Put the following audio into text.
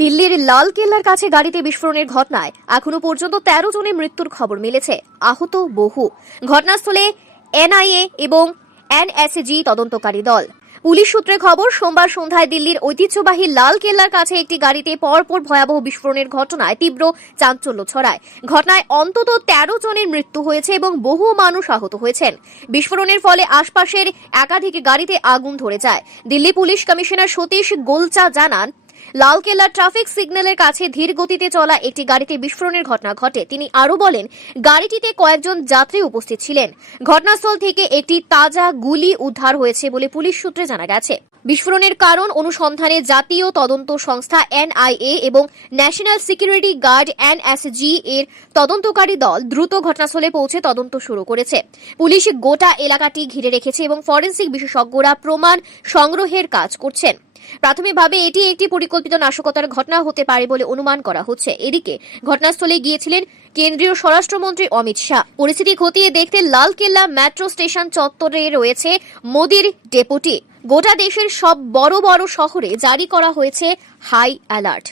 দিল্লির লাল কেল্লার কাছে গাড়িতে বিস্ফোরণের ঘটনায় এখনও পর্যন্ত তেরো জনের মৃত্যুর খবর মিলেছে, আহত বহু। ঘটনাস্থলে এনআইএ এবং এনএসজি তদন্তকারী দল। পুলিশ সূত্রে খবর, সোমবার সন্ধ্যায় দিল্লির ঐতিহ্যবাহী লাল কেল্লার কাছে একটি গাড়িতে পরপর ভয়াবহ বিস্ফোরণের ঘটনায় তীব্র চাঞ্চল্য ছড়ায়। ঘটনায় অন্তত তেরো জনের মৃত্যু হয়েছে এবং বহু মানুষ আহত হয়েছেন। বিস্ফোরণের ফলে আশপাশের একাধিক গাড়িতে আগুন ধরে যায়। দিল্লি পুলিশ কমিশনার সতীশ গোলচা জানান লালকেল্লার ট্রাফিক সিগন্যালের কাছে ধীর গতিতে চলা একটি গাড়িতে বিস্ফোরণের ঘটনা ঘটে। তিনি আরও বলেন, গাড়িটিতে কয়েকজন যাত্রী উপস্থিত ছিলেন। ঘটনাস্থল থেকে একটি তাজা গুলি উদ্ধার হয়েছে বলে পুলিশ সূত্রে জানা গেছে। বিস্ফোরণের কারণ অনুসন্ধানে জাতীয় তদন্ত সংস্থা এনআইএ এবং ন্যাশনাল সিকিউরিটি গার্ড এনএসজি এর তদন্তকারী দল দ্রুত ঘটনাস্থলে পৌঁছে তদন্ত শুরু করেছে। পুলিশ গোটা এলাকাটি ঘিরে রেখেছে এবং ফরেন্সিক বিশেষজ্ঞরা প্রমাণ সংগ্রহের কাজ করছেন। প্রাথমিকভাবে এটি একটি পরিকল্পিত নাশকতার ঘটনা হতে পারে বলে অনুমান করা হচ্ছে। এদিকে ঘটনাস্থলে গিয়েছিলেন কেন্দ্রীয় স্বরাষ্ট্রমন্ত্রী অমিত শাহ। পরিস্থিতি খতিয়ে দেখতে লালকেল্লা মেট্রো স্টেশন চত্বরে রয়েছে মোদির ডেপুটি। গোটা দেশের সব বড় বড় শহরে জারি করা হয়েছে হাই অ্যালার্ট।